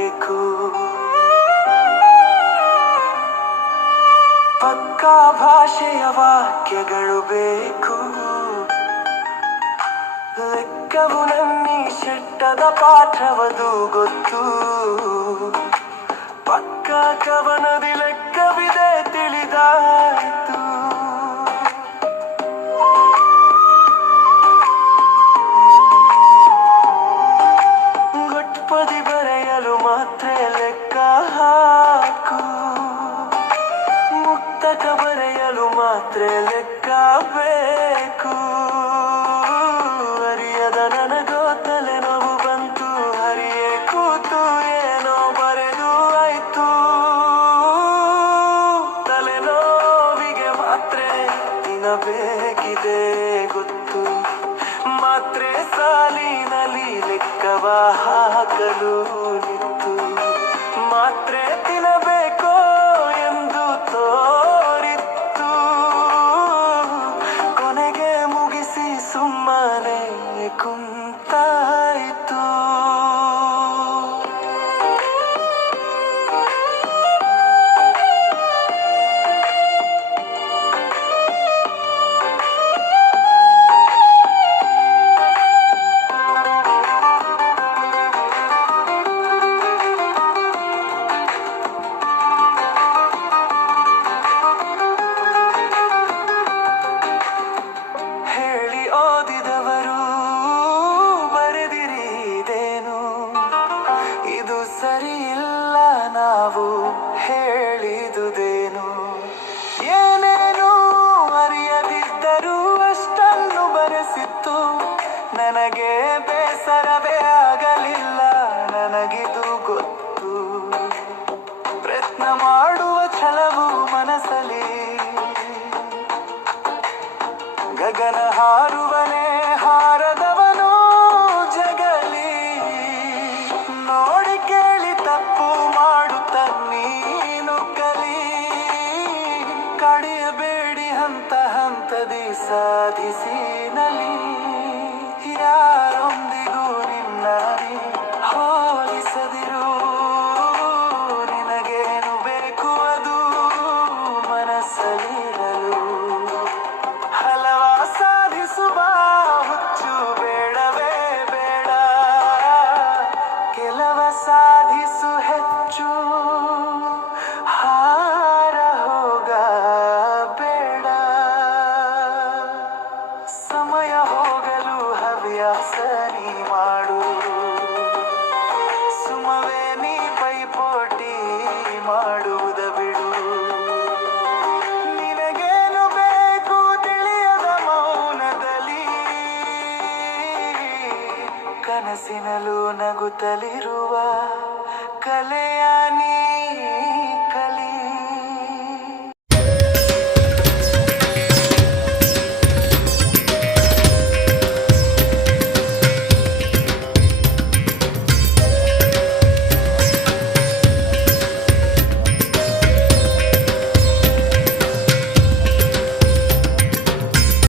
ಬೇಕು. ಪಕ್ಕಾ ಭಾಷೆಯ ವಾಕ್ಯಗಳು ಬೇಕು. ಲೆಕ್ಕವು ನನ್ನಿ ಶೆಟ್ಟದ ಪಾಠವದು ಗೊತ್ತು. ಪಕ್ಕಾ ಕವನದಿ ಲೆಕ್ಕವಿದೆ ತಿಳಿದಾಯಿತು. ಗೊಟ್ಪದಿ ಬರೆಯಲು ಮಾತ್ರ ಲೆಕ್ಕ ಹಾಕು. ಮುಕ್ತಕ ಬರೆಯಲು ಮಾತ್ರ ಲೆಕ್ಕ ಬೇಕು. ಅರಿಯದ ನನಗೋ ತಲೆನೋವು ಬಂತು. ಹರಿಯೇ ಕೂತು ಏನೋ ಬರೆದು ಆಯ್ತು. ತಲೆನೋವಿಗೆ ಮಾತ್ರೆ ತಿನ್ನಬೇಕಿದೆ ಗೊತ್ತು. ಮಾತ್ರೆ ಸಾಲಿನಲ್ಲಿ ಲೆಕ್ಕವ ಹಾಕಲು ನಿಂತು. ಮಾತ್ರೆ ತಿನ್ನಬೇಕೋ ಎಂದು ತೋರಿತ್ತು. ಕೊನೆಗೆ ಮುಗಿಸಿ ಸುಮ್ಮನೆ ಕುಂತಾಯಿತು. ಹೇಳಿ ಓದಿದವರು ಬರೆದಿರಿದೇನು. ಇದು ಸರಿ ಇಲ್ಲ ನಾವು ಹೇಳಿದುದೇನು. ಏನೇನು ಅರಿಯದಿದ್ದರೂ ಅಷ್ಟನ್ನು ಬರೆಸಿತ್ತು. ನನಗೆ ಬೇಸರವೇ ಆಗಲಿಲ್ಲ, ನನಗಿದು ಗೊತ್ತು. ಪ್ರಯತ್ನ ಮಾಡುವ ಛಲವು ಮನಸ್ಸಲ್ಲಿ. ಗಗನ ಹಾರುವನೇ ಹಾರದವನು ಜಗಲಿ. ನೋಡಿ ಕೇಳಿ ತಪ್ಪು ಮಾಡುತ್ತ ನೀನು ಕಲಿ. ಕಡಿಯಬೇಡಿ ಹಂತ ಹಂತದಿ ಸಾಧಿಸಿ ನಲಿ. ಯಾರೊಂದಿಗೂ ನಿನ್ನ ಹೋಲಿಸದಿರು. ನಿನಗೇನು ಬೇಕು ಅದು ಮನಸ್ಸಲ್ಲಿರಲು. ಹಲವ ಸಾಧಿಸುವ ಹುಚ್ಚು ಬೇಡವೇ ಬೇಡ. ಕೆಲವ ಸಾಧಿಸು ಹೆಚ್ಚು. ಹಾರ ಹೋಗ ಬೇಡ. ಸಮಯ ಹೋಗಲು ಹವ್ಯಾಸ ನೀ ಮಾಡು. ಸುಮವೇ ನೀ ಪೈಪೋಟಿ ಮಾಡುವುದ ಬಿಡು. ನಿನಗೇನು ಬೇಕು ತಿಳಿಯದ ಮೌನದಲ್ಲಿ. ಕನಸಿನಲ್ಲೂ ನಗುತ್ತಲಿರುವ ಕಲೆಯ ನೀ.